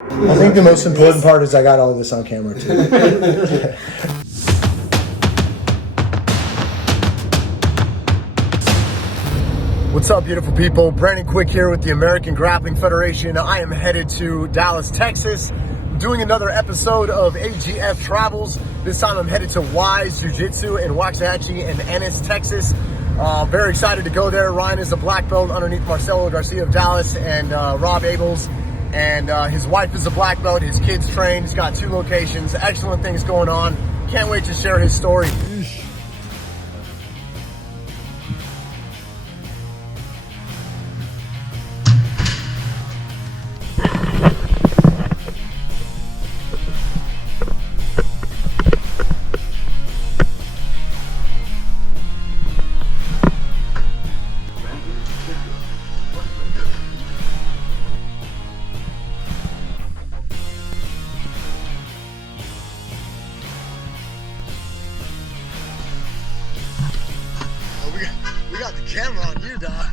I think the most important part is I got all of this on camera too. What's up, beautiful people? Brandon Quick here with the American Grappling Federation. I am headed to Dallas, Texas, doing another episode of AGF Travels. This time I'm headed to Wise Jiu-Jitsu in Waxahachie and Ennis, Texas. Very excited to go there. Ryan is a black belt underneath Marcelo Garcia of Dallas and Rob Abels. And his wife is a black belt. His kids train. He's got 2 locations. Excellent things going on. Can't wait to share his story. We got the camera on you, dog.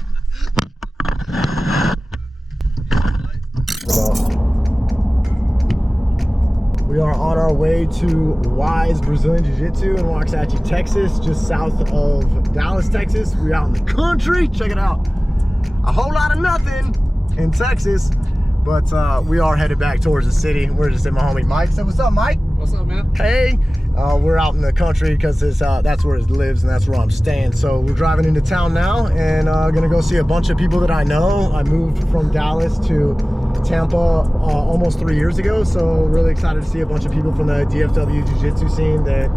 We are on our way to Wise Brazilian Jiu-Jitsu in Waxahachie, Texas, just south of Dallas, Texas. We're out in the country. Check it out. A whole lot of nothing in Texas, but we are headed back towards the city. We're just at my homie Mike. So what's up, Mike? What's up, man? Hey. We're out in the country because that's where it lives and that's where I'm staying. So we're driving into town now and gonna go see a bunch of people that I know. I moved from Dallas to Tampa almost 3 years ago, so really excited to see a bunch of people from the DFW Jiu-Jitsu scene that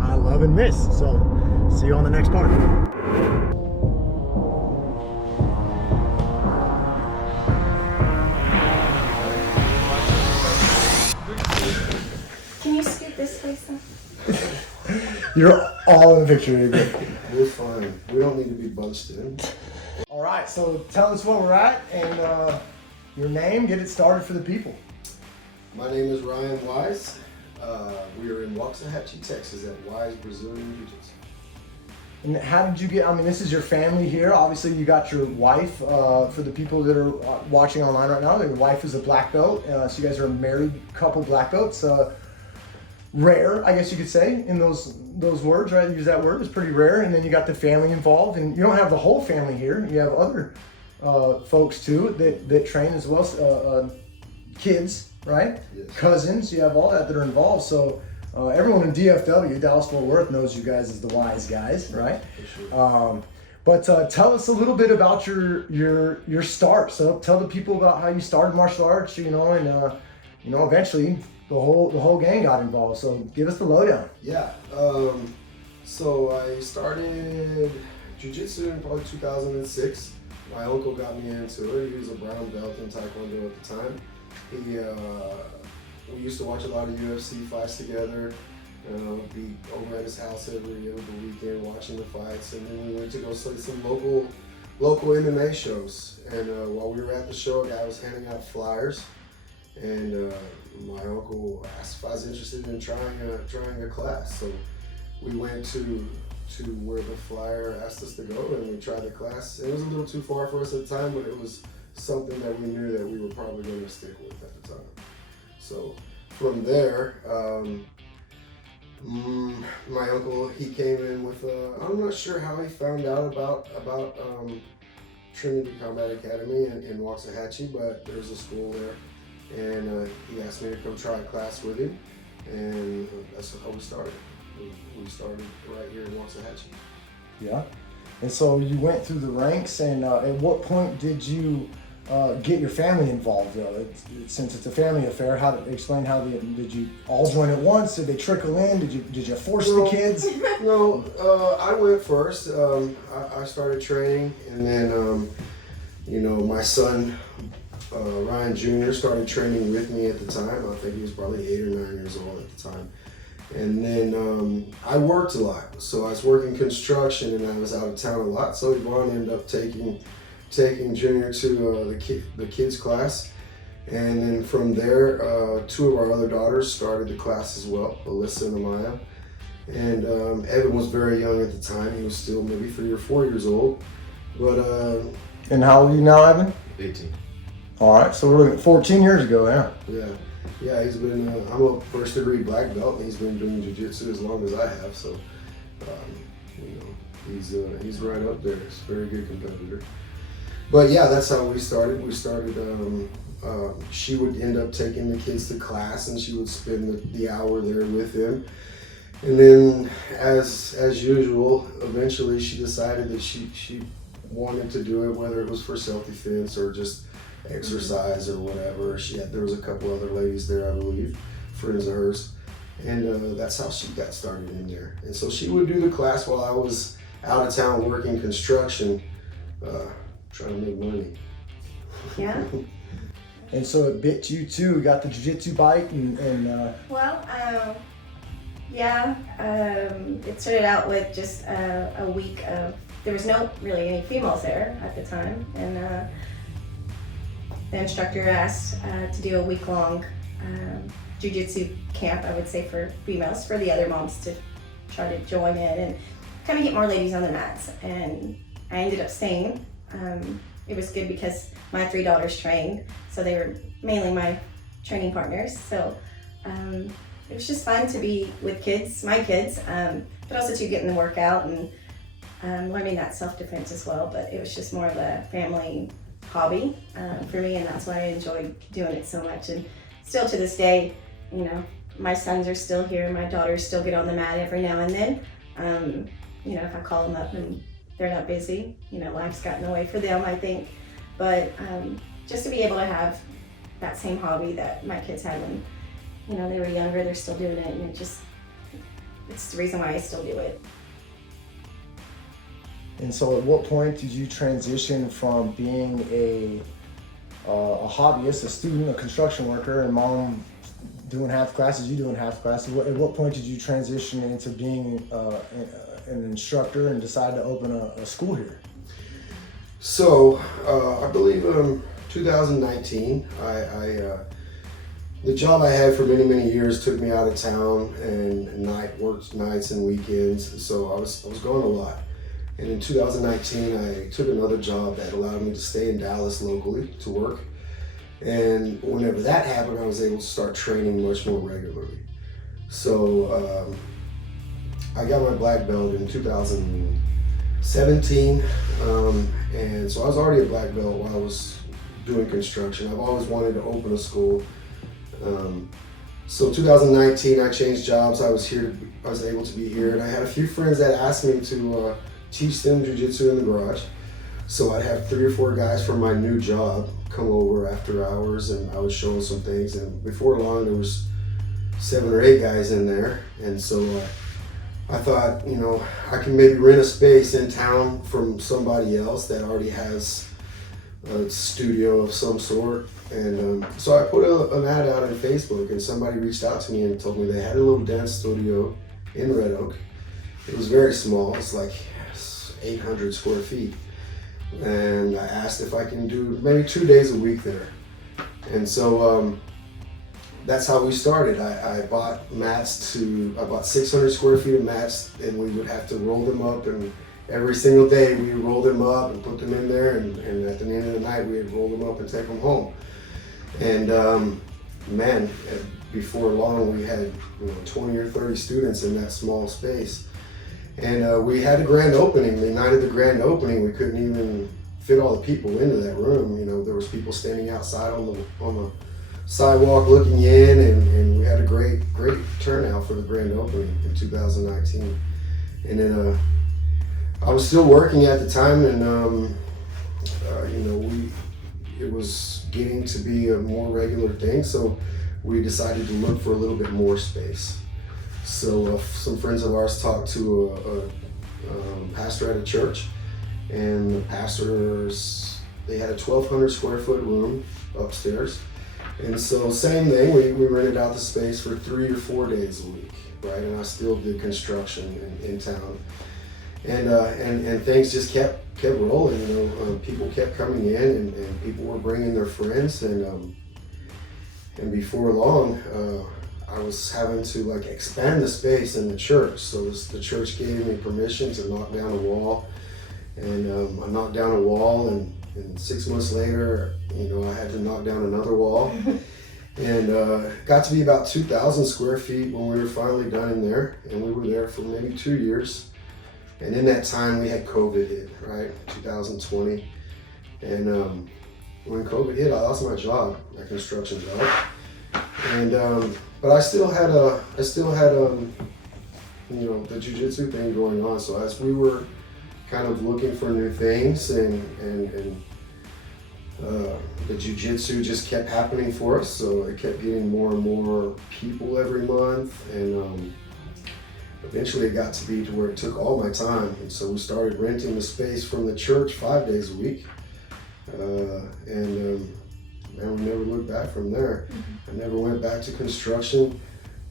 I love and miss. So see you on the next part. This way, son. You're all in the picture. We're fine. We don't need to be bunched in. All right, so tell us where we're at and your name. Get it started for the people. My name is Ryan Wise. We are in Waxahachie, Texas at Wise Brazilian Jiu-Jitsu. And how did you get, I mean, this is your family here. Obviously, you got your wife. For the people that are watching online right now, your wife is a black belt. So you guys are a married couple black belts. Rare, I guess you could say, in those words, right? Use that word. It's pretty rare. And then you got the family involved, and you don't have the whole family here. You have other folks too that train as well. Kids, right? Yes. Cousins. You have all that are involved. So everyone in DFW, Dallas Fort Worth, knows you guys as the Wise guys, right? For sure. But tell us a little bit about your start. So tell the people about how you started martial arts, and eventually the whole gang got involved. So give us the lowdown. Yeah. So I started jiu-jitsu in probably 2006. My uncle got me into it. He was a brown belt in Taekwondo at the time. We used to watch a lot of UFC fights together. Be over at his house every other weekend watching the fights, and then we went to go see some local MMA shows. And while we were at the show, a guy was handing out flyers, and my uncle asked if I was interested in trying a class. So we went to where the flyer asked us to go, and we tried the class. It was a little too far for us at the time, but it was something that we knew that we were probably going to stick with at the time. So from there, my uncle, he came in with I'm not sure how he found out about Trinity Combat Academy in Waxahachie, but there's a school there. And he asked me to come try a class with him, and that's how we started. We started right here in Waxahachie. Yeah. And so you went through the ranks, and at what point did you get your family involved? Since it's a family affair, did you all join at once? Did they trickle in? Did you force the kids? No, I went first. I started training, and then my son Ryan Jr. started training with me at the time. I think he was probably 8 or 9 years old at the time. And then I worked a lot. So I was working construction and I was out of town a lot. So Yvonne ended up taking Junior to the kids class. And then from there, 2 of our other daughters started the class as well, Alyssa and Amaya. And Evan was very young at the time. He was still maybe 3 or 4 years old. But and how old are you now, Evan? 18. All right, so we're looking at 14 years ago, Yeah, he's been, I'm a first degree black belt, and he's been doing jiu-jitsu as long as I have, so, he's right up there. He's a very good competitor. But yeah, that's how we started. She would end up taking the kids to class, and she would spend the hour there with him. And then, as usual, eventually she decided that she wanted to do it, whether it was for self-defense or just exercise or whatever. There was a couple other ladies there, I believe, friends of hers, and that's how she got started in there. And so she would do the class while I was out of town working construction, trying to make money. Yeah. And so it bit you too. Got the jiu-jitsu bite, it started out with just a week of, there was no really any females there at the time, and the instructor asked to do a week-long jiu-jitsu camp, I would say, for females, for the other moms to try to join in and kind of get more ladies on the mats. And I ended up staying. It was good because my 3 daughters trained, so they were mainly my training partners. So it was just fun to be with my kids, but also to get in the workout and learning that self-defense as well. But it was just more of a family hobby for me, and that's why I enjoyed doing it so much. And still to this day, my sons are still here. My daughters still get on the mat every now and then. If I call them up and they're not busy, life's gotten away for them, I think. But just to be able to have that same hobby that my kids had when, they were younger, they're still doing it, and it's the reason why I still do it. And so at what point did you transition from being a hobbyist, a student, a construction worker, and mom doing half classes, you doing half classes? At what point did you transition into being an instructor and decide to open a school here? So I believe 2019, the job I had for many years took me out of town and worked nights and weekends, so I was gone a lot. And in 2019, I took another job that allowed me to stay in Dallas locally to work. And whenever that happened, I was able to start training much more regularly. So I got my black belt in 2017, and so I was already a black belt while I was doing construction. I've always wanted to open a school. So 2019, I changed jobs. I was able to be here, and I had a few friends that asked me to teach them jiu-jitsu in the garage. So I'd have 3 or 4 guys from my new job come over after hours, and I would show them some things. And before long, there was 7 or 8 guys in there. And so I thought, I can maybe rent a space in town from somebody else that already has a studio of some sort. And so I put an ad out on Facebook, and somebody reached out to me and told me they had a little dance studio in Red Oak. It was very small. It's like 800 square feet. And I asked if I can do maybe 2 days a week there. And so that's how we started. I bought 600 square feet of mats, and we would have to roll them up, and every single day we would roll them up and put them in there, and at the end of the night we would roll them up and take them home. And before long we had 20 or 30 students in that small space. And we had a grand opening. The night of the grand opening, we couldn't even fit all the people into that room. There was people standing outside on the sidewalk looking in, and we had a great turnout for the grand opening in 2019. And then I was still working at the time, and it was getting to be a more regular thing, so we decided to look for a little bit more space. So some friends of ours talked to a pastor at a church, and the pastors, they had a 1,200 square foot room upstairs. And so same thing, we rented out the space for 3 or 4 days a week, right? And I still did construction in town. And things just kept rolling, people kept coming in, and people were bringing their friends, and before long, I was having to expand the space in the church. So the church gave me permission to knock down a wall, and I knocked down a wall, and And 6 months later, I had to knock down another wall. And got to be about 2,000 square feet when we were finally done in there. And we were there for maybe 2 years. And in that time, we had COVID hit, right? 2020. And when COVID hit, I lost my job, my construction job. And but I still had the jiu-jitsu thing going on. So as we were kind of looking for new things, and the jiu-jitsu just kept happening for us. So it kept getting more and more people every month, and eventually it got to be to where it took all my time. And so we started renting the space from the church 5 days a week, and we never looked back from there. I never went back to construction.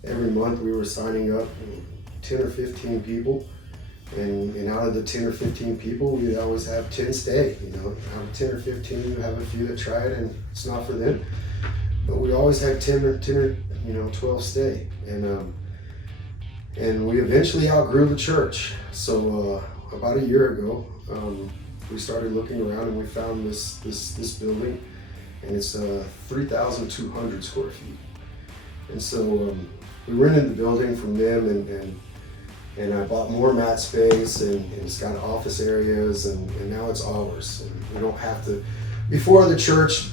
Every month we were signing up 10 or 15 people. And out of the 10 or 15 people, we'd always have 10 stay. Out of 10 or 15, you have a few that try it and it's not for them. But we always had 10 or 12 stay. And we eventually outgrew the church. So about a year ago, we started looking around and we found this building, and it's 3,200 square feet. And so we rented the building from them, and I bought more mat space, and it's got office areas, and now it's ours. And we don't have to. Before the church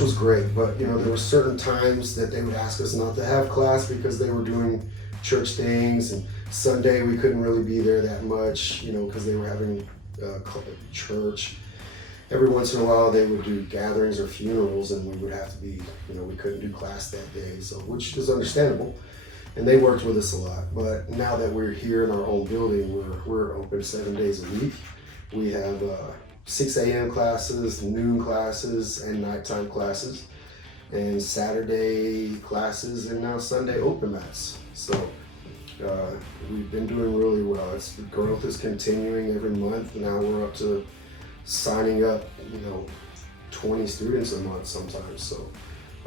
was great, but there were certain times that they would ask us not to have class because they were doing church things, and Sunday we couldn't really be there that much, because they were having church. Every once in a while they would do gatherings or funerals, and we would have to be, we couldn't do class that day, so which is understandable. And they worked with us a lot. But now that we're here in our own building, we're open 7 days a week. We have 6 a.m. classes, noon classes, and nighttime classes, and Saturday classes, and now Sunday open mats. So we've been doing really well. The growth is continuing every month. Now we're up to signing up, 20 students a month sometimes. So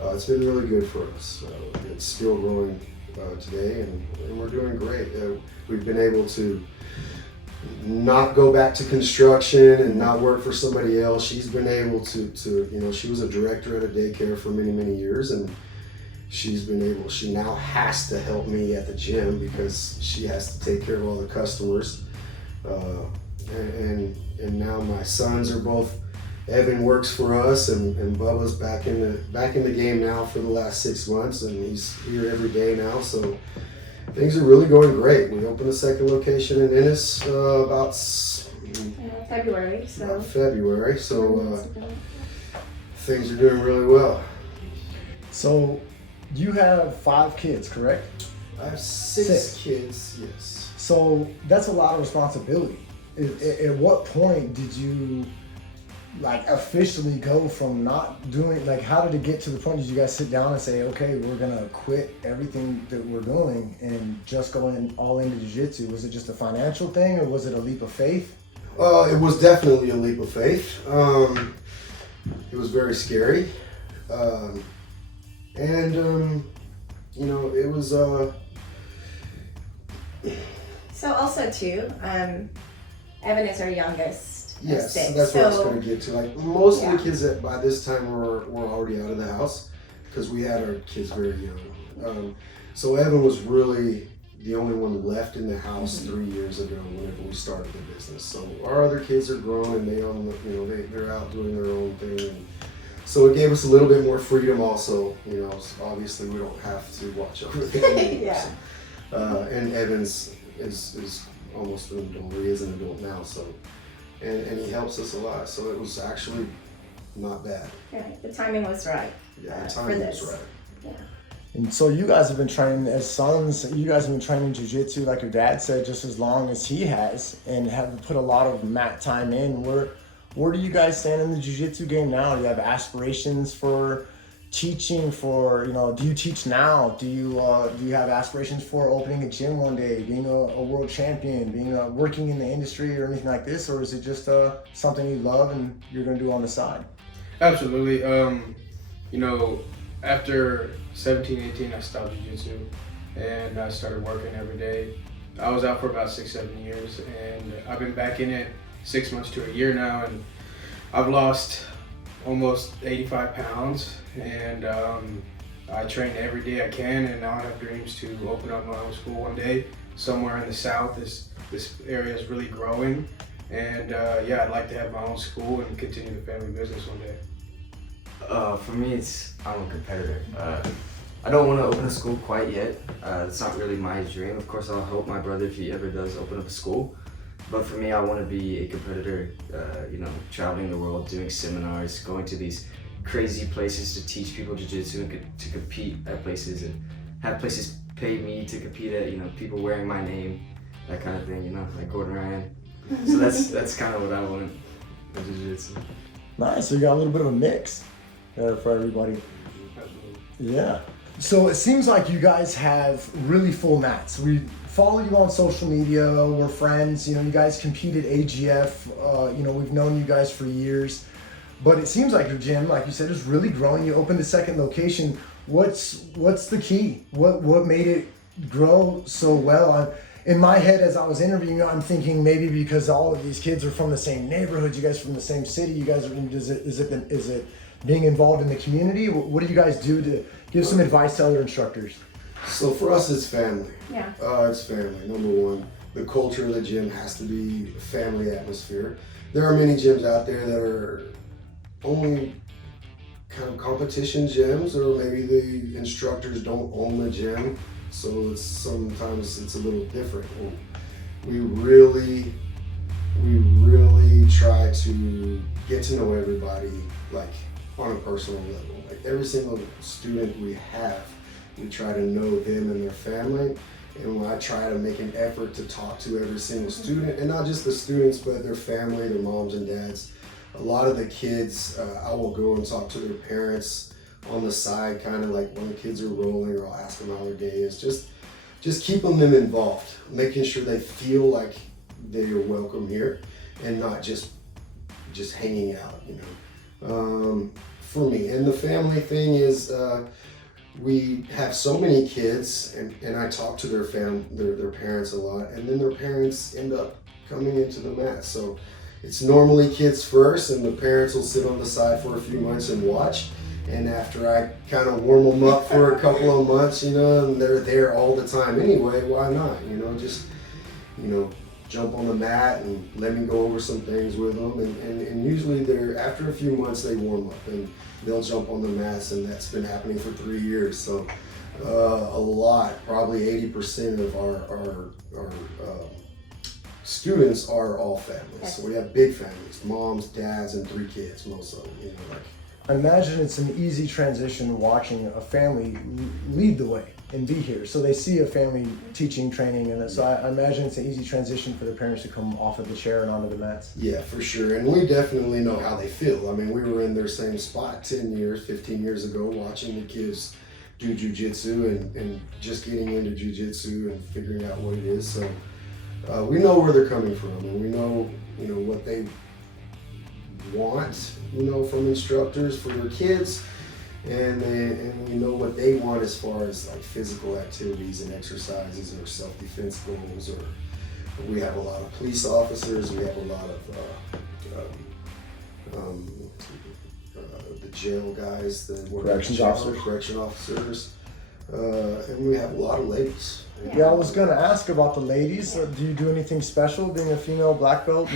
it's been really good for us. It's still growing today, and we're doing great. We've been able to not go back to construction and not work for somebody else. She's been able to she was a director at a daycare for many, many years, and she now has to help me at the gym because she has to take care of all the customers. And now my sons are both. Evan works for us, and Bubba's back in the game now for the last 6 months, and he's here every day now. So things are really going great. We opened a second location in Ennis about February. So things are doing really well. So you have 5 kids, correct? I have 6 kids. Yes. So that's a lot of responsibility. At what point did you officially go from not doing, how did it get to the point? Did you guys sit down and say, okay, we're gonna quit everything that we're doing and just go all into jiu-jitsu? Was it just a financial thing, or was it a leap of faith? It was definitely a leap of faith. It was very scary, and it was. So also too, Evan is our youngest. Yes, 6. that's what I was going to get to. Most of the kids that by this time were already out of the house because we had our kids very young. So Evan was really the only one left in the house 3 years ago whenever we started the business. So our other kids are grown, and they're out doing their own thing. And so it gave us a little bit more freedom also. So obviously we don't have to watch over them anymore. Yeah. And Evans is almost an adult. He is an adult now, so. And he helps us a lot, so it was actually not bad. Yeah, the timing was right. Yeah, the timing was right. Yeah. And so you guys have been training as sons. You guys have been training jiu-jitsu, like your dad said, just as long as he has, and have put a lot of mat time in. Where do you guys stand in the jiu-jitsu game now? Do you have aspirations for teaching? Do you teach now? Do you have aspirations for opening a gym one day, being a world champion, working in the industry or anything like this, or is it just something you love and you're going to do on the side? Absolutely. After 17, 18, I stopped jiu-jitsu and I started working every day. I was out for about 6-7 years, and I've been back in it 6 months to a year now, and I've lost almost 85 pounds, and I train every day I can, and now I have dreams to open up my own school one day somewhere in the South. This area is really growing, and yeah, I'd like to have my own school and continue the family business one day. For me, I'm a competitor. I don't want to open a school quite yet. It's not really my dream. Of course, I'll help my brother if he ever does open up a school. But for me, I want to be a competitor, traveling the world, doing seminars, going to these crazy places to teach people jiu-jitsu and to compete at places, and have places pay me to compete at, people wearing my name, that kind of thing, like Gordon Ryan. So that's kind of what I want in jiu-jitsu. Nice, so you got a little bit of a mix there for everybody. Yeah. So it seems like you guys have really full mats. We follow you on social media, we're friends, you guys compete at AGF, we've known you guys for years. But it seems like your gym, like you said, is really growing. You opened a second location. What's the key? What made it grow so well? In my head, as I was interviewing you, I'm thinking maybe because all of these kids are from the same neighborhood, you guys are from the same city, you guys are, is it being involved in the community? What do you guys do to give some advice to other instructors? So for us, it's family. Yeah. It's family, number one. The culture of the gym has to be a family atmosphere. There are many gyms out there that are only kind of competition gyms, or maybe the instructors don't own the gym, so sometimes it's a little different. We really try to get to know everybody, like on a personal level. Like every single student we have, we try to know them and their family, and I try to make an effort to talk to every single student, and not just the students, but their family, their moms and dads. A lot of the kids, I will go and talk to their parents on the side, kind of like when the kids are rolling, or I'll ask them how their day is. Just keeping them involved, making sure they feel like they are welcome here, and not just hanging out, for me. And the family thing is, we have so many kids, and I talk to their parents a lot, and then their parents end up coming into the mat. So it's normally kids first, and the parents will sit on the side for a few months and watch. And after I kind of warm them up for a couple of months, and they're there all the time anyway, why not? Just jump on the mat and let me go over some things with them. And usually after a few months, they warm up and they'll jump on the mats, and that's been happening for 3 years. So a lot, probably 80% of our students are all families. So we have big families, moms, dads, and 3 kids, most of them, I imagine it's an easy transition watching a family lead the way and be here. So they see a family teaching, training, and so I imagine it's an easy transition for the parents to come off of the chair and onto the mats. Yeah, for sure. And we definitely know how they feel. I mean, we were in their same spot 10 years, 15 years ago, watching the kids do jiu-jitsu and just getting into jiu-jitsu and figuring out what it is. So we know where they're coming from, and we know, what they want, from instructors for their kids, and we know what they want as far as like physical activities and exercises, or self-defense goals, or we have a lot of police officers, we have a lot of the jail guys that work correction officers, and we have a lot of ladies. Yeah, I was going to ask about the ladies. Yeah. Do you do anything special being a female black belt?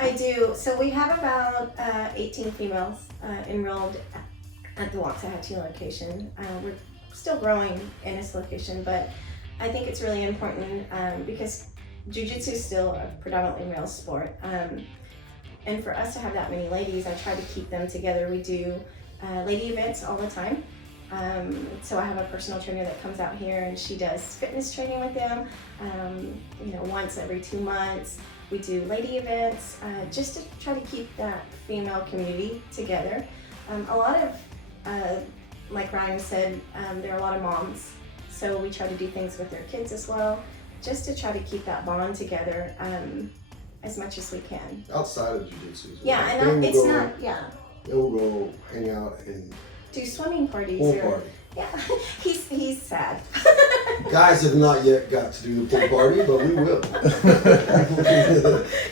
I do. So we have about 18 females enrolled at the Waxahachie location. We're still growing in this location, but I think it's really important because jiu-jitsu is still a predominantly male sport. And for us to have that many ladies, I try to keep them together. We do lady events all the time. So I have a personal trainer that comes out here, and she does fitness training with them, once every 2 months. We do lady events, just to try to keep that female community together. A lot of, like Ryan said, there are a lot of moms, so we try to do things with their kids as well, just to try to keep that bond together as much as we can. Outside of jiu-jitsu. Yeah, and it's not, yeah. They'll go hang out and do swimming parties. Pool party. Yeah, he's sad. Guys have not yet got to do the pool party, but we will.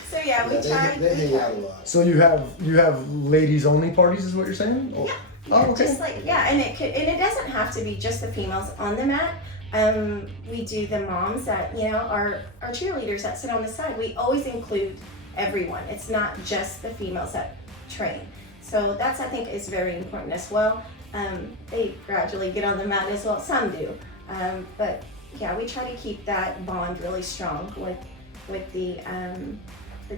So Yeah, we try. They hang out a lot. So you have ladies only parties, is what you're saying? Yeah. Oh, okay. Just like and it doesn't have to be just the females on the mat. We do the moms that are cheerleaders that sit on the side. We always include everyone. It's not just the females that train. So that's, I think, is very important as well. They gradually get on the mat as well. Some do, but yeah, we try to keep that bond really strong with the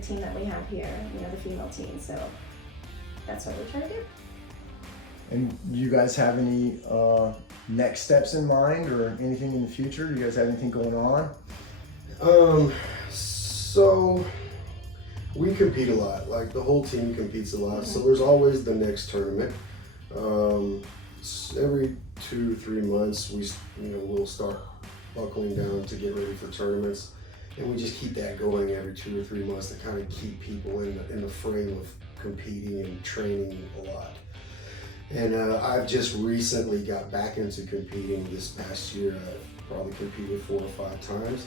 team that we have here. The female team. So that's what we try to do. And you guys have any next steps in mind or anything in the future? Do you guys have anything going on? So we compete a lot. Like the whole team competes a lot. So there's always the next tournament. Every 2-3 months, we'll start buckling down to get ready for tournaments, and we just keep that going every 2 or 3 months to kind of keep people in the frame of competing and training a lot. And I've just recently got back into competing this past year. I've probably competed 4 or 5 times.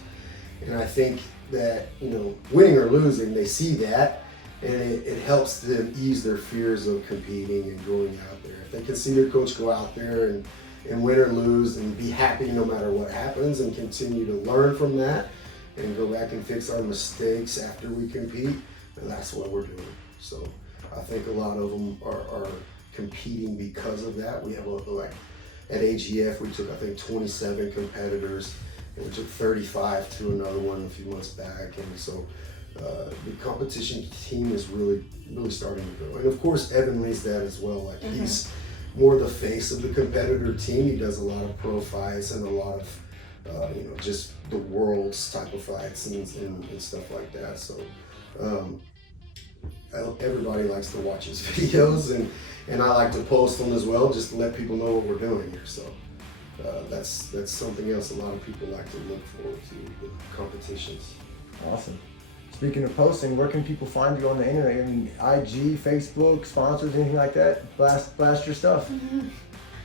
And I think that, winning or losing, they see that, and it helps them ease their fears of competing and going out there. If they can see their coach go out there and win or lose and be happy no matter what happens and continue to learn from that and go back and fix our mistakes after we compete, and that's what we're doing. So I think a lot of them are competing because of that. We have at AGF we took I think 27 competitors, and we took 35 to another one a few months back, and so the competition team is really starting to grow. And of course Evan leads that as well. Like he's more the face of the competitor team. He does a lot of pro fights and a lot of just the world's type of fights and stuff like that. So everybody likes to watch his videos, and I like to post them as well, just to let people know what we're doing here. So that's something else a lot of people like to look forward to, the competitions. Awesome. Speaking of posting, where can people find you on the internet? I mean, IG, Facebook, sponsors, anything like that? Blast your stuff.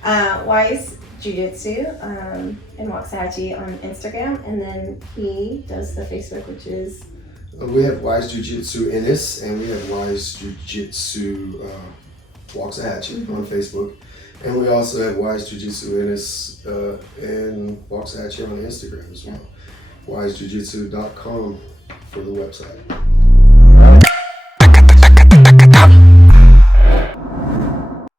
Wise Jiu-Jitsu in Waxahachie on Instagram, and then he does the Facebook, which is we have Wise Jiu-Jitsu Ennis, and we have Wise Jiu-Jitsu Waxahachie on Facebook, and we also have Wise Jiu-Jitsu Ennis and Waxahachie on Instagram as well. WiseJujitsu.com for the website.